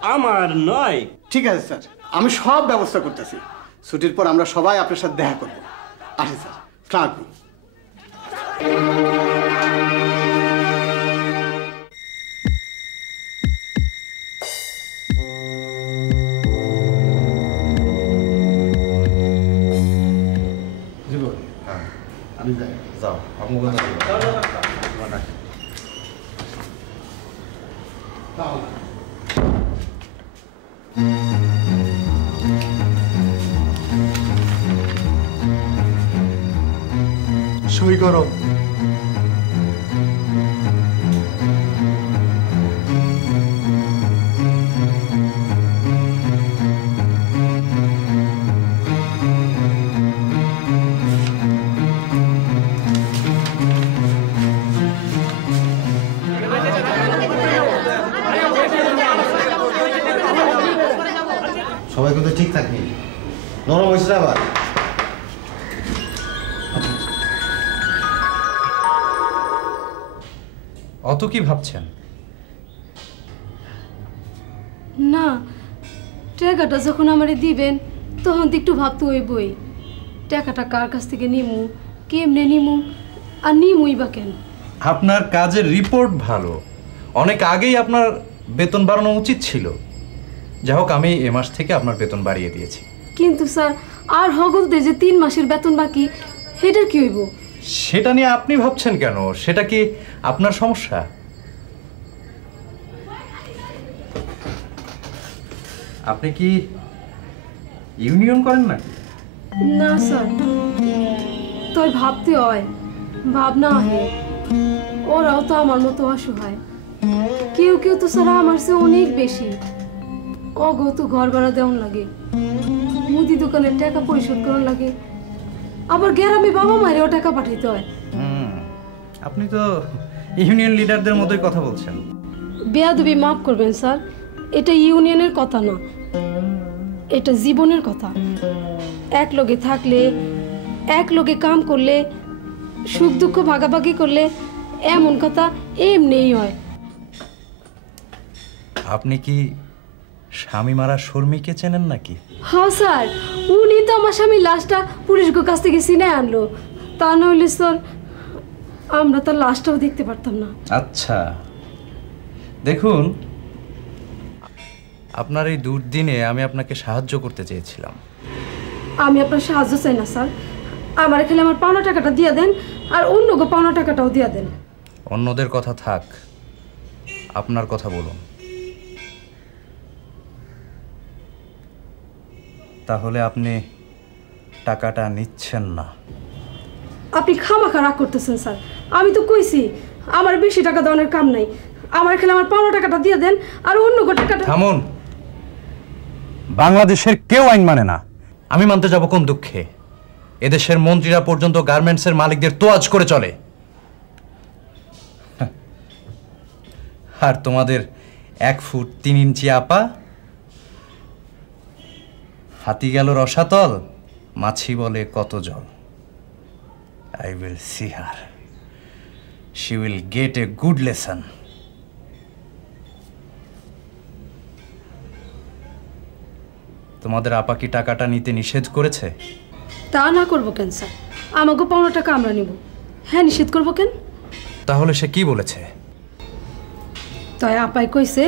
আমার নয়। ঠিক আছে স্যার, আমি সব ব্যবস্থা করতেছি। ছুটির পর আমরা সবাই আপনার সাথে দেখা করবো। আসি স্যার, আসসালামু আলাইকুম। আমি যাই। যাও, আপনি সই করো। সবাই কিন্তু ঠিক থাকবি, নরম হয়েছে আবার। অত কি ভাবছেন? না, টাকাটা যখন আমারে দিবেন তখন তো একটু ভাবতে হইবই। টাকাটা কার কাছ থেকে নিমু, কেমনে নিমু, আর নিমুই বা কেন? আপনার কাজের রিপোর্ট ভালো, অনেক আগেই আপনার বেতন বাড়ানো উচিত ছিল। যাই হোক, আমি এ মাস থেকে আপনার বেতন বাড়িয়ে দিয়েছি। কিন্তু স্যার, আর হগলতে যে 3 মাসের বেতন বাকি, সেটার কি হইব? সেটা নিয়ে আপনি ভাবছেন কেন? সেটা কি আপনার সমস্যা? আপনি কি ইউনিয়ন করেন না? না স্যার, তাই ভাবতে হয়, ভাবনা আহে। ওরাও তো আমার মতো অসহায়। কেউ কেউ তো স্যার আমার চেয়ে অনেক বেশি। অগো তো ঘর ভাড়া দেওয়ান লাগে, মুদি দোকানের টাকা পরিশোধ করার লাগে, আবার গ্রামে বাবা মায়েরও টাকা পাঠাইতে হয়। আপনি তো ইউনিয়ন লিডারদের মতোই কথা বলছেন। বেয়াদবি মাফ করবেন স্যার, এটা ইউনিয়নের কথা না, এটা জীবনের কথা। এক লগে থাকলে, এক লগে কাম করলে, সুখ দুঃখ ভাগাভাগি করলে এমন কথা এমনিই হয়। আপনি কি স্বামী মারা শর্মিকে চেনেন নাকি? হ্যাঁ স্যার, উনি তো আমার স্বামী লাশটা পুলিশের কাছ থেকে চিনে আনলো। তা নইলে স্যার আমরা তার লাশটাও দেখতে পারতাম না। আচ্ছা, দেখুন, আপনার এই দুর্দিনে আমি আপনাকে সাহায্য করতে চেয়েছিলাম। আমি আপনার সাহায্য চাই না স্যার, আমার এখানে আমার পাওনা টাকাটা দিয়ে দেন, আর অন্যকে পাওনা টাকাটাও দিয়ে দেন। অন্যদের কথা থাক, আপনার কথা বলুন। তাহলে আপনি টাকাটা নিচ্ছেন না? আপনি খামাখা রাগ করতেছেন স্যার। আমি তো কইছি আমার বেশি টাকা দেওয়ার কাম নাই, আমার এখানে আমার পাওনা টাকাটা দিয়ে দেন, আর অন্য টাকাটা। থামুন, বাংলাদেশের কেউ আইন মানে না। আমি মানতে যাব কোন দুঃখে? এদেশের মন্ত্রীরা পর্যন্ত গার্মেন্টসের মালিকদের তোয়াজ করে চলে, আর তোমাদের 1 ফুট 3 ইঞ্চি আপা হাতি গেল রসাতল, মাছি বলে কত জল। I will see her. She will get a good lesson. তোমাদের আপা কি টাকাটা নিতে নিষেধ করেছে? তা না করবো কেন স্যার, আমাকে পাওনা টাকা আমরা নিব। হ্যাঁ, নিষেধ করবো কেন? তাহলে সে কি বলেছে? তাই আপাই কইছে,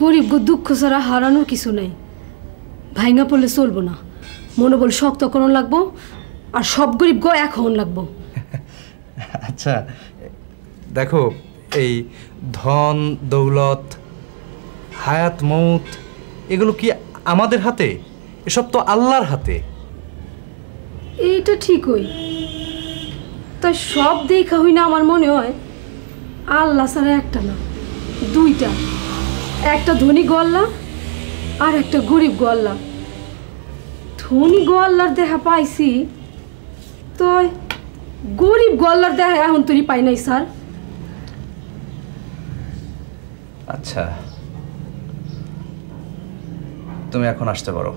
গরিব গো দুঃখ ছাড়া হারানোর কিছু নাই, ভাইঙা পড়লে চলবো না, মনোবল শক্ত করণ লাগবো, আর সব গরিব গো এক হন লাগবো। আচ্ছা দেখো, এই ধন দৌলত, হায়াত মৌত, এগুলো কি আমাদের হাতে? এসব তো আল্লাহর হাতে। এইটা ঠিকই, তাই সব দেখা হই না আমার মনে হয় আল্লাহ ছাড়া একটা না, দুইটা, একটা ধনী গো আল্লাহ আর একটা গরিব গো আল্লাহ। ধনী গো আল্লাহর দেখা পাইছি, তো গরিব গো আল্লাহর দেখা এখন তৈরি পাই নাই স্যার। আচ্ছা, তুমি এখন আসতে পারো।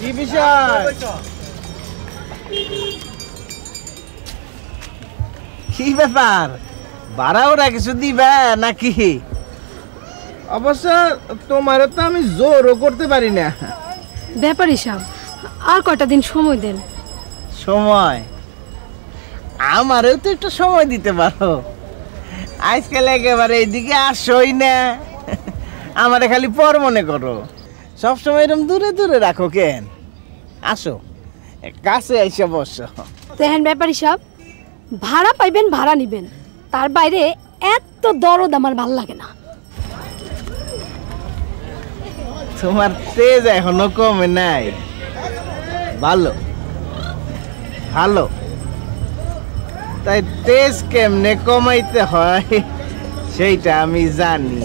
কি বিষয়? কি ব্যাপার, ভাড়া ওরা কিছু দিবা নাকি? অবশ্য তোমারও তো আমি জোরও করতে পারি না। ব্যাপারী সাহেব, আর কয়টা দিন সময় দেন। সময়? আমারও তো একটু সময় দিতে পারো। আজকাল একেবারে এইদিকে আসোই না, আমারে খালি পর মনে করো। সবসময় এরকম দূরে দূরে রাখো কেন? আসো, কাছে আইসা বসো। দেখেন ব্যাপারী সাহেব, ভাড়া পাইবেন, ভাড়া নিবেন, তার বাইরে এত দরদ আমার ভাল লাগে না। তোমার তেজ এখনো কমে নাই। ভালো ভালো, তাই তেজ কেমনে কমাইতে হয় সেইটা আমি জানি।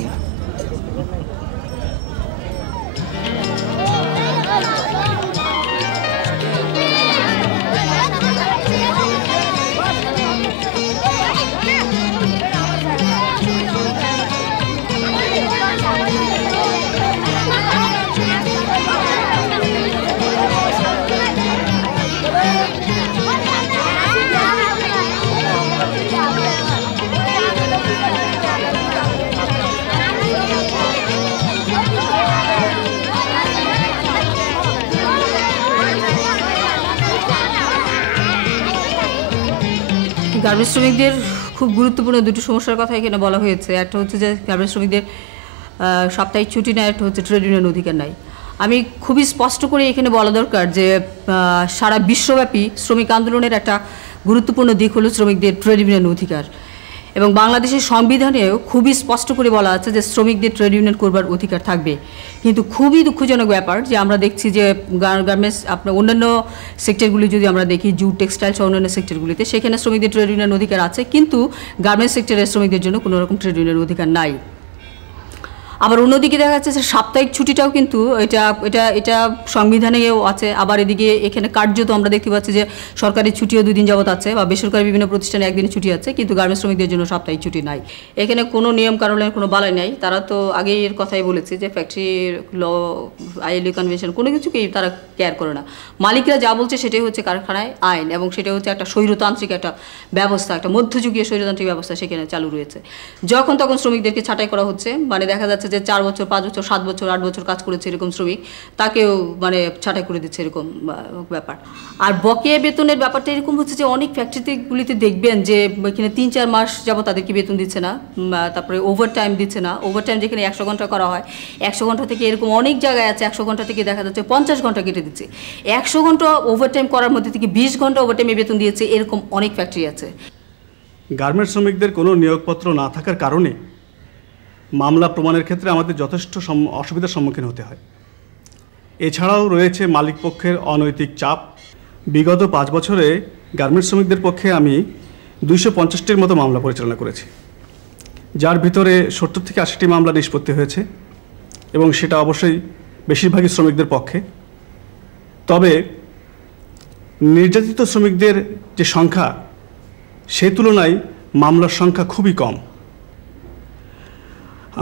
গার্মেন্টস শ্রমিকদের খুব গুরুত্বপূর্ণ দুটো সমস্যার কথা এখানে বলা হয়েছে। একটা হচ্ছে যে গার্মেন্টস শ্রমিকদের সাপ্তাহিক ছুটি নেয়, একটা হচ্ছে ট্রেড ইউনিয়ন অধিকার নাই। আমি খুবই স্পষ্ট করে এখানে বলা দরকার যে সারা বিশ্বব্যাপী শ্রমিক আন্দোলনের একটা গুরুত্বপূর্ণ দিক হলো শ্রমিকদের ট্রেড ইউনিয়ন অধিকার, এবং বাংলাদেশের সংবিধানেও খুবই স্পষ্ট করে বলা আছে যে শ্রমিকদের ট্রেড ইউনিয়ন করবার অধিকার থাকবে। কিন্তু খুবই দুঃখজনক ব্যাপার যে আমরা দেখছি যে গার্মেন্টস আপনার অন্যান্য সেক্টরগুলি যদি আমরা দেখি, জুট, টেক্সটাইল সহ অন্যান্য সেক্টরগুলিতে, সেখানে শ্রমিকদের ট্রেড ইউনিয়ন অধিকার আছে, কিন্তু গার্মেন্টস সেক্টরের শ্রমিকদের জন্য কোনো রকম ট্রেড ইউনিয়ন অধিকার নাই। আবার অন্যদিকে দেখা যাচ্ছে যে সাপ্তাহিক ছুটিটাও কিন্তু এটা এটা এটা সংবিধানেও আছে। আবার এদিকে এখানে কার্যত আমরা দেখতে পাচ্ছি যে সরকারি ছুটিও 2 দিন যাবত আছে, বা বেসরকারি বিভিন্ন প্রতিষ্ঠানে 1 দিন ছুটি আছে, কিন্তু গার্মেন্টস শ্রমিকদের জন্য সাপ্তাহিক ছুটি নাই। এখানে কোনো নিয়ম কানুনের কোনো বালাই নাই। তারা তো আগেই এর কথাই বলেছে যে ফ্যাক্টরি ল, আইএলও কনভেনশন কোনো কিছুকেই তারা কেয়ার করে না। মালিকরা যা বলছে সেটাই হচ্ছে কারখানায় আইন, এবং সেটা হচ্ছে একটা স্বৈরতান্ত্রিক একটা ব্যবস্থা, একটা মধ্যযুগীয় স্বৈরতান্ত্রিক ব্যবস্থা সেখানে চালু রয়েছে। যখন তখন শ্রমিকদেরকে ছাঁটাই করা হচ্ছে, মানে দেখা যাচ্ছে যে 4 বছর, 5 বছর, 7 বছর, 8 বছর কাজ করেছে এরকম শ্রমিক, তাকেও মানে ছাঁটাই করে দিচ্ছে এরকম ব্যাপার। আর বকেয়া বেতনের ব্যাপারটা এরকম হচ্ছে যে অনেক ফ্যাক্টরিগুলিতে দেখবেন যে এখানে 3-4 মাস যাবত তাদেরকে বেতন দিচ্ছে না, তারপরে ওভার টাইম দিচ্ছে না। ওভার টাইম যেখানে 100 ঘন্টা করা হয়, 100 ঘন্টা থেকে এরকম অনেক জায়গায় আছে 100 ঘন্টা থেকে দেখা যাচ্ছে 50 ঘন্টা কেটে দিচ্ছে। 100 ঘন্টা ওভার টাইম করার মধ্যে থেকে 20 ঘন্টা ওভার টাইমে বেতন দিয়েছে, এরকম অনেক ফ্যাক্টরি আছে। গার্মেন্টস শ্রমিকদের কোনো নিয়োগপত্র না থাকার কারণে মামলা প্রমাণের ক্ষেত্রে আমাদের যথেষ্ট অসুবিধার সম্মুখীন হতে হয়। এছাড়াও রয়েছে মালিক পক্ষের অনৈতিক চাপ। বিগত 5 বছরে গার্মেন্টস শ্রমিকদের পক্ষে আমি 250টির মতো মামলা পরিচালনা করেছি, যার ভিতরে 70 থেকে 80টি মামলা নিষ্পত্তি হয়েছে, এবং সেটা অবশ্যই বেশিরভাগই শ্রমিকদের পক্ষে। তবে নির্যাতিত শ্রমিকদের যে সংখ্যা, সেই তুলনায় মামলার সংখ্যা খুবই কম।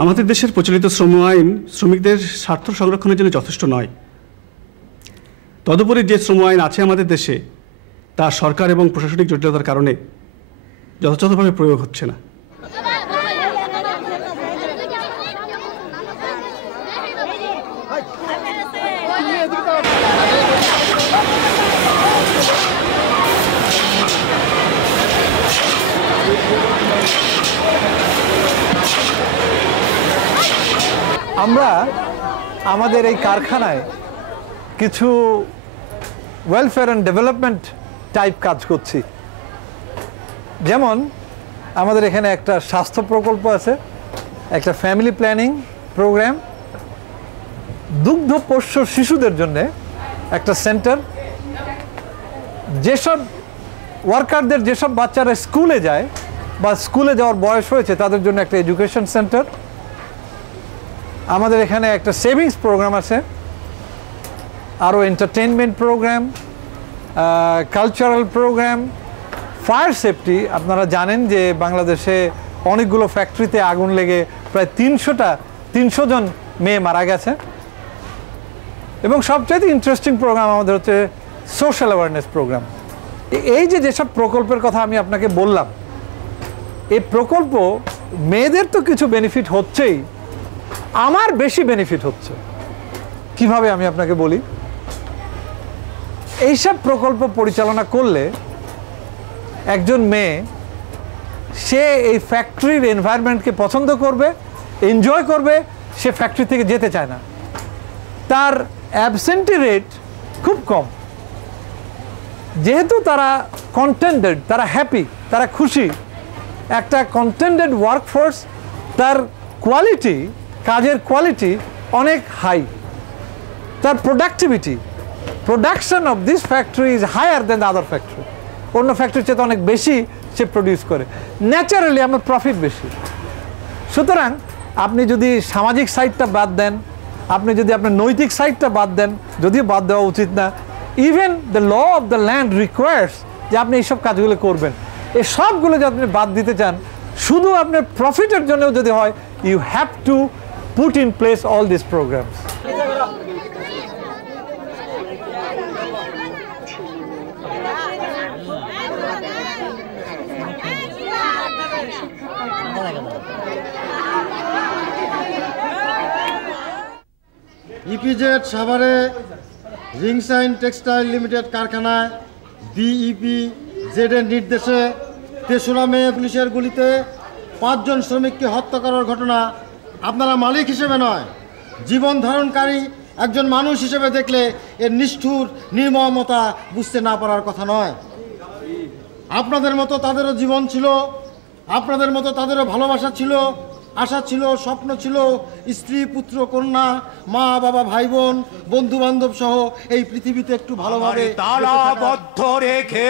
আমাদের দেশের প্রচলিত শ্রম আইন শ্রমিকদের স্বার্থ সংরক্ষণের জন্য যথেষ্ট নয়। তদুপরি যে শ্রম আইন আছে আমাদের দেশে, তা সরকার এবং প্রশাসনিক জটিলতার কারণে যথাযথভাবে প্রয়োগ হচ্ছে না। আমরা আমাদের এই কারখানায় কিছু ওয়েলফেয়ার অ্যান্ড ডেভেলপমেন্ট টাইপ কাজ করছি। যেমন আমাদের এখানে একটা স্বাস্থ্য প্রকল্প আছে, একটা ফ্যামিলি প্ল্যানিং প্রোগ্রাম, দুগ্ধ পোষ্য শিশুদের জন্যে একটা সেন্টার, যেসব ওয়ার্কারদের, যেসব বাচ্চারা স্কুলে যায় বা স্কুলে যাওয়ার বয়স হয়েছে তাদের জন্য একটা এডুকেশন সেন্টার। আমাদের এখানে একটা সেভিংস প্রোগ্রাম আছে, আরও entertainment program, cultural program, fire safety. আপনারা জানেন যে বাংলাদেশে অনেকগুলো ফ্যাক্টরিতে আগুন লেগে প্রায় 300 জন মেয়ে মারা গেছে। এবং সবচেয়ে ইন্টারেস্টিং প্রোগ্রাম আমাদের হচ্ছে সোশ্যাল অ্যাওয়ারনেস প্রোগ্রাম। এই যে যেসব প্রকল্পের কথা আমি আপনাকে বললাম, এই প্রকল্প মেয়েদের তো কিছু বেনিফিট হচ্ছেই, আমার বেশি বেনিফিট হচ্ছে। কিভাবে আমি আপনাকে বলি, এইসব প্রকল্প পরিচালনা করলে একজন মেয়ে সে এই ফ্যাক্টরির এনভায়রনমেন্টকে পছন্দ করবে, এনজয় করবে, সে ফ্যাক্টরি থেকে যেতে চায় না। তার অ্যাবসেন্টি রেট খুব কম, যেহেতু তারা কন্টেন্টেড, তারা হ্যাপি, তারা খুশি। একটা কন্টেন্টেড ওয়ার্কফোর্স, তার কোয়ালিটি, কাজের কোয়ালিটি অনেক হাই, তার production of this factory is higher than other factory. অন্য ফ্যাক্টরির চেয়ে অনেক বেশি সে প্রডিউস করে, ন্যাচারালি আমার প্রফিট বেশি। সুতরাং আপনি যদি সামাজিক সাইডটা বাদ দেন, আপনি যদি আপনার নৈতিক সাইডটা বাদ দেন, যদিও বাদ দেওয়া উচিত না, even the law of the land requires যে আপনি এইসব কাজগুলো করবেন, এই সবগুলো যদি আপনি বাদ দিতে চান, শুধু আপনার প্রফিটের জন্যও যদি হয়, you have to put in place all this programs. EPZ সাভারে রিংসাইন টেক্সটাইল লিমিটেড কারখানায় বিইপি জেডের নির্দেশে ৩রা মে পুলিশের গুলিতে 5 জন শ্রমিককে হত্যা করার ঘটনা আপনারা মালিক হিসেবে নয়, জীবন ধারণকারী একজন মানুষ হিসেবে দেখলে এর নিষ্ঠুর নির্মমতা বুঝতে না পারার কথা নয়। আপনাদের মতো তাদেরও জীবন ছিল, আপনাদের মতো তাদেরও ভালোবাসা ছিল, আশা ছিল, স্বপ্ন ছিল, স্ত্রী, পুত্র, কন্যা, মা, বাবা, ভাই বোন, বন্ধু বান্ধব সহ এই পৃথিবীতে একটু ভালোভাবে তালাবদ্ধ রেখে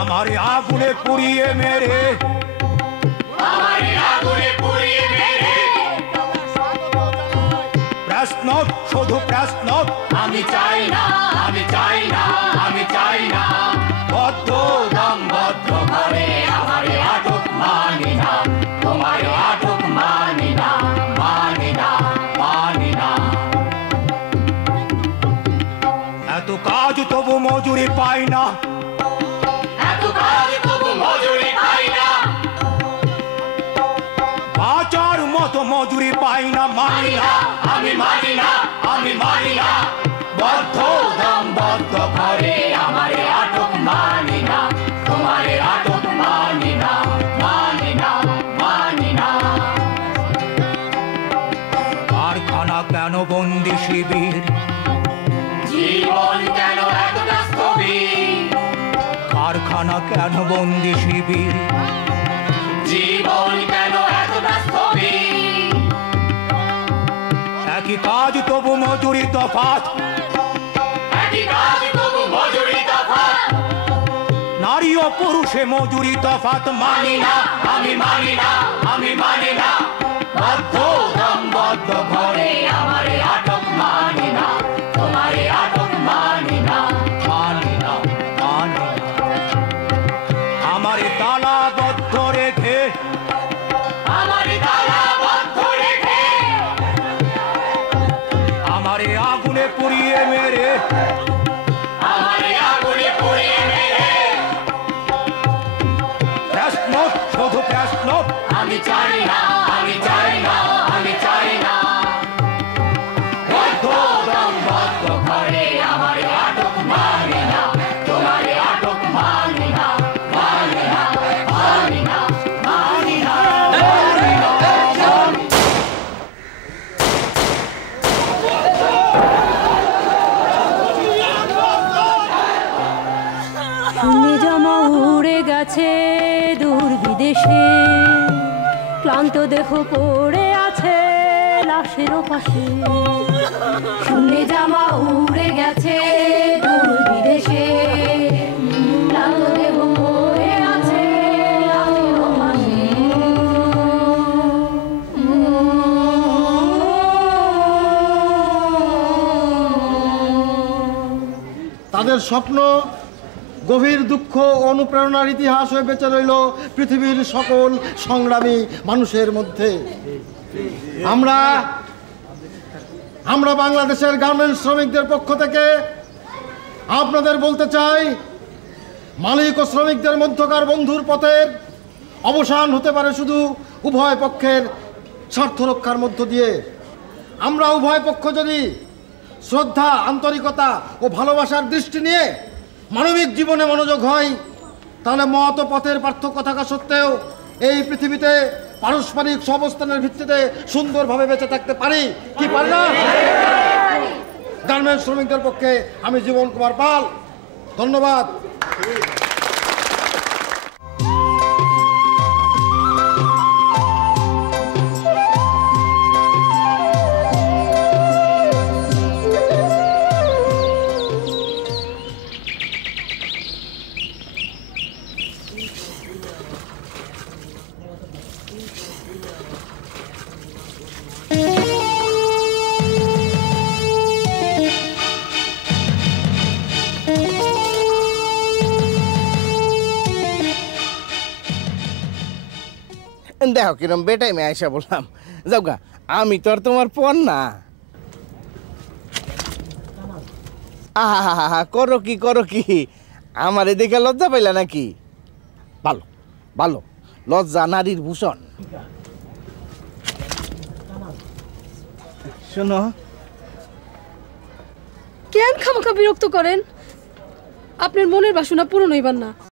আমার আগুনে পুড়িয়ে মেরে প্রশ্ন, শুধু প্রশ্ন, আমি চাই না, আমি চাই না, আমি চাই না, বদ্ধ দমবদ্ধ করে আমার আটক মানি না, তোমার আটক মানি না, মানি না, মানি না। এত কাজ তবু মজুরি পাই না, এত কাজ তবু মজুরি পাই না, বাঁচার মতো মজুরি পাই না, মানি না, আমি মানি না, আমি মানি না, বদ্ধ দমবদ্ধ করে আমার আটক মানি না, তোমার আটক মানি না, মানি না, মানি না। কারখানা কেন বন্দি শিবির, জীবন কেন এতটা স্থবির, কারখানা কেন বন্দি শিবির, জীবন কেন এতটা স্থবির, একই কাজ তবু মজুরি তফাৎ, একই কাজ তবু মজুরি তফাৎ, নারী ও পুরুষে মজুরি তফাৎ, মানি না, আমি মানি না, আমি মানি না, বদ্ধ দমবদ্ধ ঘরে আমার আটক মানি না, তোমার আটক মানি না, মানি না, মানি না। আমার তালাবদ্ধ রেখে, আমার তালাবদ্ধ রেখে আমারে আগুনে পুড়িয়ে মেরে, আমারে আগুনে পুড়িয়ে মেরে প্রশ্ন, শুধু প্রশ্ন, আমি চাই না, আমি চাই না, আমি চাই না, বদ্ধ দমবদ্ধ ঘরে আমার আটক মানি না, তোমার আটক মানি না, মানি না, মানি না, মানি না, মানি না। শূন্য জমা উড়ে গেছে দূর বিদেশে, ক্লান্ত দেহ পড়ে আছে লাশের পাশে, শূন্যে জামা উড়ে গেছে দূর বিদেশে, ক্লান্ত দেহ পড়ে আছে লাশের পাশে। তাদের স্বপ্ন গভীর দুঃখ ও অনুপ্রেরণার ইতিহাস হয়ে বেঁচে রইল পৃথিবীর সকল সংগ্রামী মানুষের মধ্যে। আমরা বাংলাদেশের গার্মেন্টস শ্রমিকদের পক্ষ থেকে আপনাদের বলতে চাই, মালিক ও শ্রমিকদের মধ্যকার বন্ধুর পথের অবসান হতে পারে শুধু উভয় পক্ষের স্বার্থ রক্ষার মধ্য দিয়ে। আমরা উভয় পক্ষ যদি শ্রদ্ধা, আন্তরিকতা ও ভালোবাসার দৃষ্টি নিয়ে মানবিক জীবনে মনোযোগ হয়, তাহলে মত ও পথের পার্থক্য থাকা সত্ত্বেও এই পৃথিবীতে পারস্পরিক সহাবস্থানের ভিত্তিতে সুন্দরভাবে বেঁচে থাকতে পারি। কি পারি না? গার্মেন্টস শ্রমিকদের পক্ষে আমি জীবন কুমার পাল, ধন্যবাদ। দেখো কিরম বেটাইমে আইসা বললাম, যাও গা, আমি তো আর তোমার পর না। আহা করো কি আমারে দেখে লজ্জা পাইলা নাকি? ভালো ভালো, লজ্জা নারীর ভূষণ। শোনো, কেন খামাখা বিরক্ত করেন? আপনার মনের বাসনা পূরণ হইবার না।